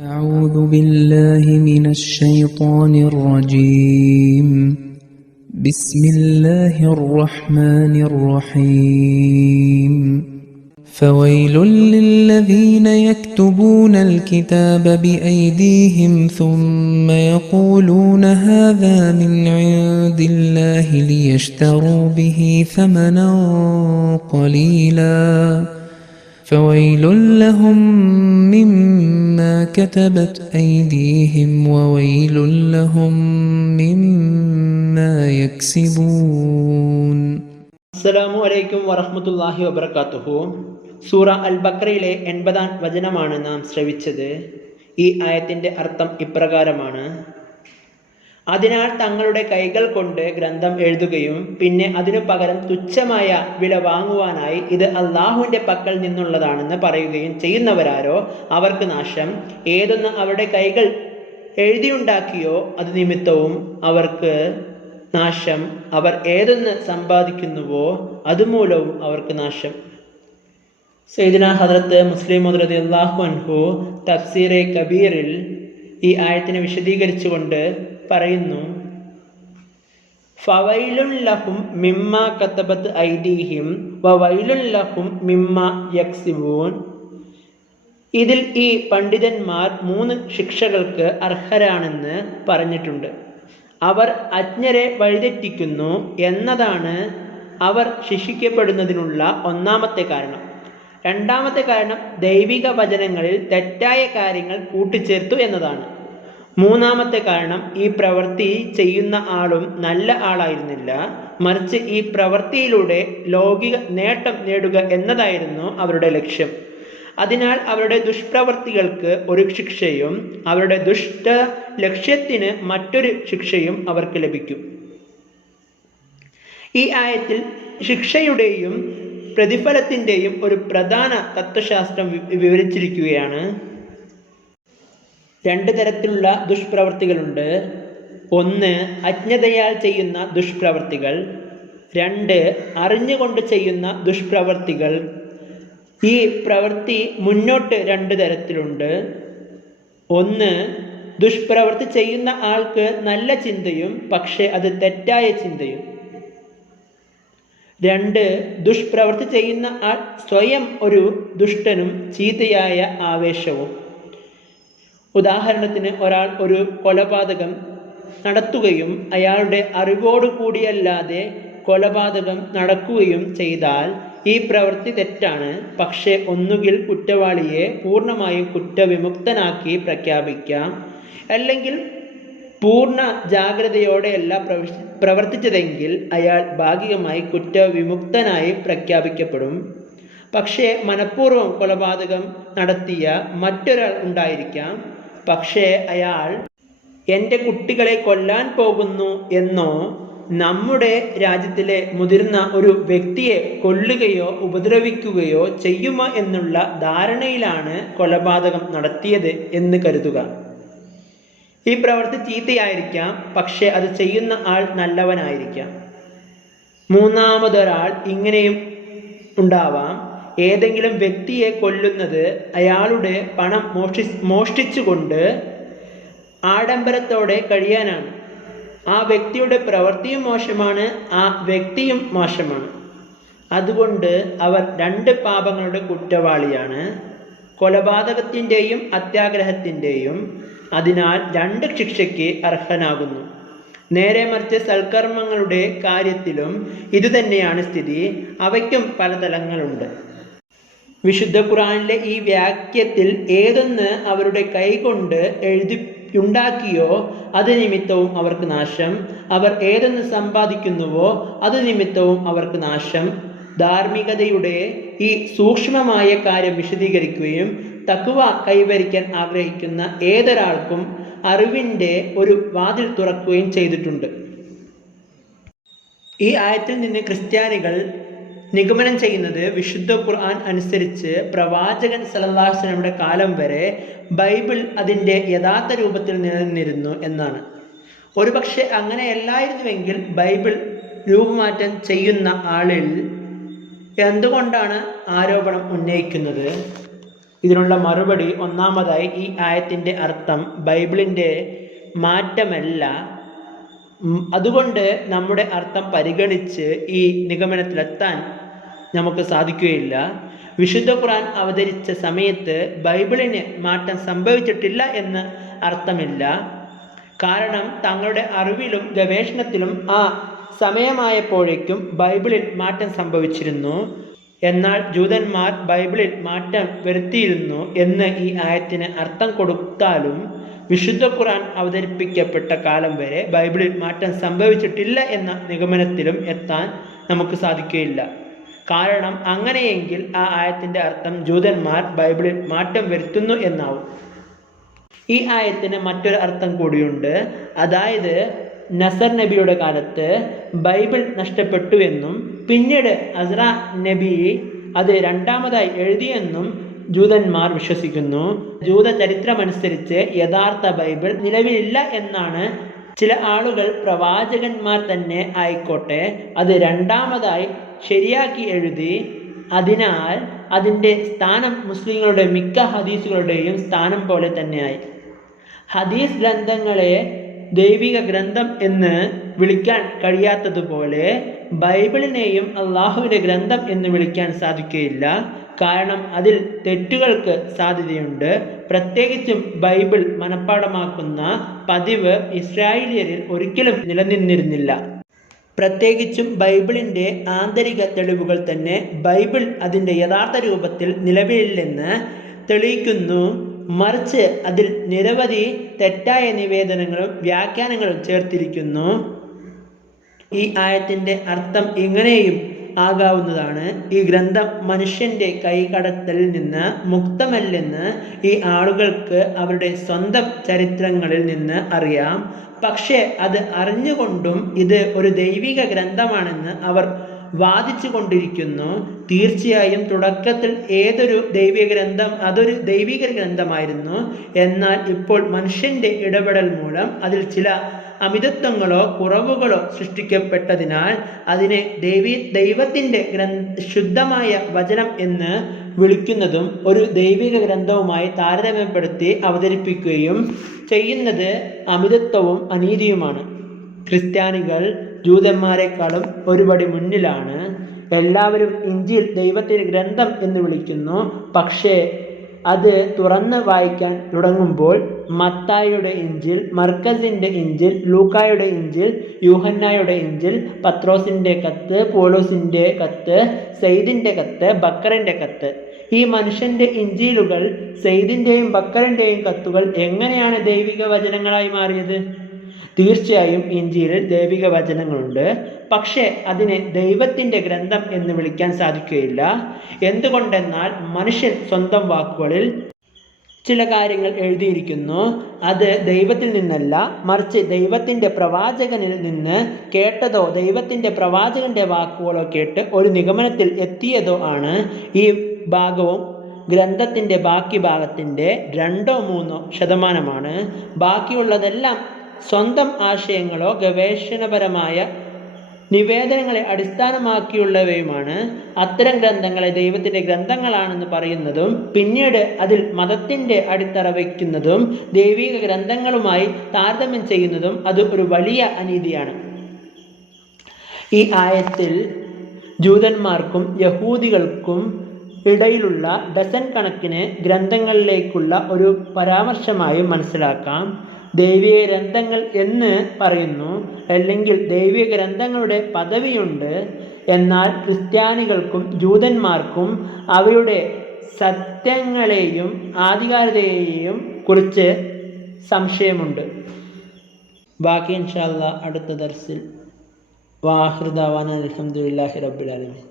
أعوذ بالله من الشيطان الرجيم. بسم الله الرحمن الرحيم. فويل للذين يكتبون الكتاب بأيديهم ثم يقولون هذا من عند الله ليشتروا به ثمنا قليلا. فويل لهم مما كتبت أيديهم وويل لهم مما يكسبون അസ്സലാമു അലൈക്കും വറഹ്മത്തുള്ളാഹി വബർക്കാത്തുഹു സൂറ അൽ ബക്രയിലെ എൺപതാം വചനമാണ് നാം ശ്രവിച്ചത് ഈ ആയത്തിൻ്റെ അർത്ഥം ഇപ്രകാരമാണ് അതിനാൽ തങ്ങളുടെ കൈകൾ കൊണ്ട് ഗ്രന്ഥം എഴുതുകയും പിന്നെ അതിനു പകരം തുച്ഛമായ വില വാങ്ങുവാനായി ഇത് അള്ളാഹുവിന്റെ പക്കൽ നിന്നുള്ളതാണെന്ന് പറയുകയും ചെയ്യുന്നവരാരോ അവർക്ക് നാശം. ഏതൊന്ന് അവരുടെ കൈകൾ എഴുതിയുണ്ടാക്കിയോ അത് നിമിത്തവും അവർക്ക് നാശം. അവർ ഏതൊന്ന് സമ്പാദിക്കുന്നുവോ അതുമൂലവും അവർക്ക് നാശം. സൈദിന ഹദ്രത്ത് മുസ്ലിം മുദ്രതി അള്ളാഹു അൻഹു തഫ്സീറെ കബീറിൽ ഈ ആയത്തിനെ വിശദീകരിച്ചുകൊണ്ട് പറയുന്നു ഫവൈലുല്ലഹും മിമ്മ കത്തബത്ത് ഐദീഹിം വവൈലുൻ ലഹും മിമ്മ യക്സിബൂൻ. ഇതിൽ ഈ പണ്ഡിതന്മാർ മൂന്ന് ശിക്ഷകൾക്ക് അർഹരാണെന്ന് പറഞ്ഞിട്ടുണ്ട്. അവർ അജ്ഞരെ വഴിതെറ്റിക്കുന്നു എന്നതാണ് അവർ ശിക്ഷിക്കപ്പെടുന്നതിനുള്ള ഒന്നാമത്തെ കാരണം. രണ്ടാമത്തെ കാരണം ദൈവിക വചനങ്ങളിൽ തെറ്റായ കാര്യങ്ങൾ കൂട്ടിച്ചേർത്തു എന്നതാണ്. മൂന്നാമത്തെ കാരണം ഈ പ്രവൃത്തി ചെയ്യുന്ന ആളും നല്ല ആളായിരുന്നില്ല. മറിച്ച് ഈ പ്രവൃത്തിയിലൂടെ ലൗകിക നേട്ടം നേടുക എന്നതായിരുന്നു അവരുടെ ലക്ഷ്യം. അതിനാൽ അവരുടെ ദുഷ്പ്രവൃത്തികൾക്ക് ഒരു ശിക്ഷയും അവരുടെ ദുഷ്ട ലക്ഷ്യത്തിന് മറ്റൊരു ശിക്ഷയും അവർക്ക് ലഭിക്കും. ഈ ആയത്തിൽ ശിക്ഷയുടെയും പ്രതിഫലത്തിന്റെയും ഒരു പ്രധാന തത്വശാസ്ത്രം വിവരിച്ചിരിക്കുകയാണ്. രണ്ട് തരത്തിലുള്ള ദുഷ്പ്രവർത്തികളുണ്ട്. ഒന്ന് അജ്ഞതയാൽ ചെയ്യുന്ന ദുഷ്പ്രവർത്തികൾ. രണ്ട് അറിഞ്ഞുകൊണ്ട് ചെയ്യുന്ന ദുഷ്പ്രവർത്തികൾ. ഈ പ്രവൃത്തി മുന്നോട്ട് രണ്ട് തരത്തിലുണ്ട്. ഒന്ന് ദുഷ്പ്രവൃത്തി ചെയ്യുന്ന ആൾക്ക് നല്ല ചിന്തയും പക്ഷേ അത് തെറ്റായ ചിന്തയും. രണ്ട് ദുഷ്പ്രവൃത്തി ചെയ്യുന്ന ആൾ സ്വയം ഒരു ദുഷ്ടനും ചീത്തയായ ആവേശവും. ഉദാഹരണത്തിന് ഒരാൾ ഒരു കൊലപാതകം നടത്തുകയും അയാളുടെ അറിവോടു കൂടിയല്ലാതെ കൊലപാതകം നടക്കുകയും ചെയ്താൽ ഈ പ്രവൃത്തി തെറ്റാണ്. പക്ഷേ ഒന്നുകിൽ കുറ്റവാളിയെ പൂർണമായും കുറ്റവിമുക്തനാക്കി പ്രഖ്യാപിക്കാം. അല്ലെങ്കിൽ പൂർണ ജാഗ്രതയോടെയല്ല പ്രവ- പ്രവർത്തിച്ചതെങ്കിൽ അയാൾ ഭാഗികമായി കുറ്റവിമുക്തനായി പ്രഖ്യാപിക്കപ്പെടും. പക്ഷേ മനഃപൂർവം കൊലപാതകം നടത്തിയ മറ്റൊരാൾ ഉണ്ടായിരിക്കാം. പക്ഷേ അയാൾ എന്റെ കുട്ടികളെ കൊല്ലാൻ പോകുന്നു എന്നോ നമ്മുടെ രാജ്യത്തിലെ മുതിർന്ന ഒരു വ്യക്തിയെ കൊല്ലുകയോ ഉപദ്രവിക്കുകയോ ചെയ്യുമോ എന്നുള്ള ധാരണയിലാണ് കൊലപാതകം നടത്തിയത് എന്ന് കരുതുക. ഈ പ്രവൃത്തി ചീത്തയായിരിക്കാം പക്ഷേ അത് ചെയ്യുന്ന ആൾ നല്ലവനായിരിക്കാം. മൂന്നാമതൊരാൾ ഇങ്ങനെയും ഉണ്ടാവാം. ഏതെങ്കിലും വ്യക്തിയെ കൊല്ലുന്നത് അയാളുടെ പണം മോഷി മോഷ്ടിച്ചുകൊണ്ട് ആഡംബരത്തോടെ കഴിയാനാണ്. ആ വ്യക്തിയുടെ പ്രവൃത്തിയും മോശമാണ് ആ വ്യക്തിയും മോശമാണ്. അതുകൊണ്ട് അവർ രണ്ട് പാപങ്ങളുടെ കുറ്റവാളിയാണ്. കൊലപാതകത്തിന്റെയും അത്യാഗ്രഹത്തിന്റെയും അതിനാൽ രണ്ട് ശിക്ഷയ്ക്ക് അർഹനാകുന്നു. നേരെ മറിച്ച് സൽക്കർമ്മങ്ങളുടെ കാര്യത്തിലും ഇതുതന്നെയാണ് സ്ഥിതി. അവയ്ക്കും പല തലങ്ങളുണ്ട്. വിശുദ്ധ ഖുറാനിലെ ഈ വാക്യത്തിൽ ഏതൊന്ന് അവരുടെ കൈകൊണ്ട് എഴുതി ഉണ്ടാക്കിയോ അത് നിമിത്തവും അവർക്ക് നാശം. അവർ ഏതൊന്ന് സമ്പാദിക്കുന്നുവോ അത് നിമിത്തവും അവർക്ക് നാശം. ധാർമ്മികതയുടെ ഈ സൂക്ഷ്മമായ കാര്യം വിശദീകരിക്കുകയും തക്കുവ കൈവരിക്കാൻ ആഗ്രഹിക്കുന്ന ഏതൊരാൾക്കും അറിവിന്റെ ഒരു വാതിൽ തുറക്കുകയും ചെയ്തിട്ടുണ്ട്. ഈ ആയത്തിൽ നിന്ന് ക്രിസ്ത്യാനികൾ നിഗമനം ചെയ്യുന്നത് വിശുദ്ധ ഖുർആൻ അനുസരിച്ച് പ്രവാചകൻ സലല്ലാസ്ലമിയുടെ കാലം വരെ ബൈബിൾ അതിന്റെ യഥാർത്ഥ രൂപത്തിൽ നിലനിന്നിരുന്നു എന്നാണ്. ഒരുപക്ഷെ അങ്ങനെയല്ലായിരുന്നുവെങ്കിൽ ബൈബിൾ രൂപമാറ്റം ചെയ്യുന്ന ആളിൽ എന്തുകൊണ്ടാണ് ആരോപണം ഉന്നയിക്കുന്നത്? ഇതിനുള്ള മറുപടി ഒന്നാമതായി ഈ ആയത്തിന്റെ അർത്ഥം ബൈബിളിന്റെ മാറ്റമല്ല. അതുകൊണ്ട് നമ്മുടെ അർത്ഥം പരിഗണിച്ച് ഈ നിഗമനത്തിലെത്താൻ നമുക്ക് സാധിക്കുകയില്ല. വിശുദ്ധ ഖുർആൻ അവതരിച്ച സമയത്ത് ബൈബിളിന് മാറ്റം സംഭവിച്ചിട്ടില്ല എന്ന് അർത്ഥമില്ല. കാരണം തങ്ങളുടെ അറിവിലും ഗവേഷണത്തിലും ആ സമയമായപ്പോഴേക്കും ബൈബിളിൽ മാറ്റം സംഭവിച്ചിരുന്നു. എന്നാൽ ജൂതന്മാർ ബൈബിളിൽ മാറ്റം വരുത്തിയിരുന്നു എന്ന് ഈ ആയത്തിന് അർത്ഥം കൊടുത്താലും വിശുദ്ധ ഖുർആൻ അവതരിപ്പിക്കപ്പെട്ട കാലം വരെ ബൈബിളിൽ മാറ്റം സംഭവിച്ചിട്ടില്ല എന്ന നിഗമനത്തിലും എത്താൻ നമുക്ക് സാധിക്കുകയില്ല. കാരണം അങ്ങനെയെങ്കിൽ ആ ആയത്തിന്റെ അർത്ഥം ജൂതന്മാർ ബൈബിളിൽ മാറ്റം വരുത്തുന്നു എന്നാവും. ഈ ആയത്തിന് മറ്റൊരു അർത്ഥം കൂടിയുണ്ട്. അതായത് നസർ നബിയുടെ കാലത്ത് ബൈബിൾ നഷ്ടപ്പെട്ടു എന്നും പിന്നീട് അസ്ര നബി അത് രണ്ടാമതായി എഴുതിയെന്നും ജൂതന്മാർ വിശ്വസിക്കുന്നു. ജൂത ചരിത്രമനുസരിച്ച് യഥാർത്ഥ ബൈബിൾ നിലവിലില്ല എന്നാണ് ചില ആളുകൾ പ്രവാചകന്മാർ തന്നെ ആയിക്കോട്ടെ അത് രണ്ടാമതായി ശരിയാക്കി എഴുതി അതിനാൽ അതിന്റെ സ്ഥാനം മുസ്ലിങ്ങളുടെ മിക്ക ഹദീസുകളുടെയും സ്ഥാനം പോലെ തന്നെയായി. ഹദീസ് ഗ്രന്ഥങ്ങളെ ദൈവിക ഗ്രന്ഥം എന്ന് വിളിക്കാൻ കഴിയാത്തതുപോലെ ബൈബിളിനെയും അള്ളാഹുവിന്റെ ഗ്രന്ഥം എന്ന് വിളിക്കാൻ സാധിക്കുകയില്ല. കാരണം അതിൽ തെറ്റുകൾക്ക് സാധ്യതയുണ്ട്. പ്രത്യേകിച്ചും ബൈബിൾ മനഃപ്പാടമാക്കുന്ന പതിവ് ഇസ്രായേലിയരിൽ ഒരിക്കലും നിലനിന്നിരുന്നില്ല. പ്രത്യേകിച്ചും ബൈബിളിന്റെ ആന്തരിക തെളിവുകൾ തന്നെ ബൈബിൾ അതിന്റെ യഥാർത്ഥ രൂപത്തിൽ നിലവിലില്ലെന്ന് തെളിയിക്കുന്നു. മറിച്ച് അതിൽ നിരവധി തെറ്റായ നിവേദനങ്ങളും വ്യാഖ്യാനങ്ങളും ചേർത്തിരിക്കുന്നു. ഈ ആയത്തിന്റെ അർത്ഥം ഇങ്ങനെയും ആകാവുന്നതാണ്. ഈ ഗ്രന്ഥം മനുഷ്യന്റെ കൈകടത്തലിൽ നിന്ന് മുക്തമല്ലെന്ന് ഈ ആളുകൾക്ക് അവരുടെ സ്വന്തം ചരിത്രങ്ങളിൽ നിന്ന് അറിയാം. പക്ഷേ അത് അറിഞ്ഞുകൊണ്ടും ഇത് ഒരു ദൈവിക ഗ്രന്ഥമാണെന്ന് അവർ വാദിച്ചു കൊണ്ടിരിക്കുന്നു തീർച്ചയായും തുടക്കത്തിൽ ഏതൊരു ദൈവിക ഗ്രന്ഥം അതൊരു ദൈവിക ഗ്രന്ഥമായിരുന്നു എന്നാൽ ഇപ്പോൾ മനുഷ്യന്റെ ഇടപെടൽ മൂലം അതിൽ ചില അമിതത്വങ്ങളോ കുറവുകളോ സൃഷ്ടിക്കപ്പെട്ടതിനാൽ അതിനെ ദൈവി ദൈവത്തിന്റെ ഗ്രന്ഥ ശുദ്ധമായ വചനം എന്ന് വിളിക്കുന്നതും ഒരു ദൈവിക ഗ്രന്ഥവുമായി താരതമ്യപ്പെടുത്തി അവതരിപ്പിക്കുകയും ചെയ്യുന്നത് അമിതത്വവും അനീതിയുമാണ്. ക്രിസ്ത്യാനികൾ ജൂതന്മാരെക്കാളും ഒരുപടി മുന്നിലാണ്. എല്ലാവരും ഇഞ്ചിൽ ദൈവത്തിന്റെ ഗ്രന്ഥം എന്ന് വിളിക്കുന്നു. പക്ഷേ അത് തുറന്ന് വായിക്കാൻ തുടങ്ങുമ്പോൾ മത്തായിയുടെ ഇഞ്ചിൽ മർക്കസിന്റെ ഇഞ്ചിൽ ലൂക്കായുടെ ഇഞ്ചിൽ യൂഹന്നായുടെ ഇഞ്ചിൽ പത്രോസിന്റെ കത്ത് പോലോസിന്റെ കത്ത് സെയ്ദിന്റെ കത്ത് ബക്കറിന്റെ കത്ത്. ഈ മനുഷ്യന്റെ ഇഞ്ചിലുകൾ സെയ്ദിന്റെയും ബക്കറിന്റെയും കത്തുകൾ എങ്ങനെയാണ് ദൈവിക വചനങ്ങളായി മാറിയത്? തീർച്ചയായും ഇഞ്ചിയിൽ ദൈവിക വചനങ്ങളുണ്ട് പക്ഷേ അതിനെ ദൈവത്തിന്റെ ഗ്രന്ഥം എന്ന് വിളിക്കാൻ സാധിക്കുകയില്ല. എന്തുകൊണ്ടെന്നാൽ മനുഷ്യൻ സ്വന്തം വാക്കുകളിൽ ചില കാര്യങ്ങൾ എഴുതിയിരിക്കുന്നു. അത് ദൈവത്തിൽ നിന്നല്ല മറിച്ച് ദൈവത്തിന്റെ പ്രവാചകനിൽ നിന്ന് കേട്ടതോ ദൈവത്തിന്റെ പ്രവാചകന്റെ വാക്കുകളോ കേട്ട് ഒരു നിഗമനത്തിൽ എത്തിയതോ ആണ് ഈ ഭാഗവും ഗ്രന്ഥത്തിന്റെ ബാക്കി ഭാഗത്തിന്റെ രണ്ടോ മൂന്നോ ശതമാനമാണ്. ബാക്കിയുള്ളതെല്ലാം സ്വന്തം ആശയങ്ങളോ ഗവേഷണപരമായ നിവേദനങ്ങളെ അടിസ്ഥാനമാക്കിയുള്ളവയുമാണ്. അത്തരം ഗ്രന്ഥങ്ങളെ ദൈവത്തിന്റെ ഗ്രന്ഥങ്ങളാണെന്ന് പറയുന്നതും പിന്നീട് അതിൽ മതത്തിന്റെ അടിത്തറ വയ്ക്കുന്നതും ദൈവിക ഗ്രന്ഥങ്ങളുമായി താരതമ്യം ചെയ്യുന്നതും അത് ഒരു വലിയ അനീതിയാണ്. ഈ ആയത്തിൽ ജൂതന്മാർക്കും യഹൂദികൾക്കും ഇടയിലുള്ള ഡസൻ കണക്കിന് ഗ്രന്ഥങ്ങളിലേക്കുള്ള ഒരു പരാമർശമായി മനസ്സിലാക്കാം. ദൈവിക ഗ്രന്ഥങ്ങൾ എന്ന് പറയുന്നു. അല്ലെങ്കിൽ ദൈവിക ഗ്രന്ഥങ്ങളുടെ പദവിയുണ്ട്. എന്നാൽ ക്രിസ്ത്യാനികൾക്കും ജൂതന്മാർക്കും അവയുടെ സത്യങ്ങളെയും ആധികാരികതയെയും കുറിച്ച് സംശയമുണ്ട്. ബാക്കി ഇൻഷാല്ല അടുത്ത ദർസിൽ വാഹൃദാവാൻ അലഹമുല്ലാഹി റബ്ബുലാലമി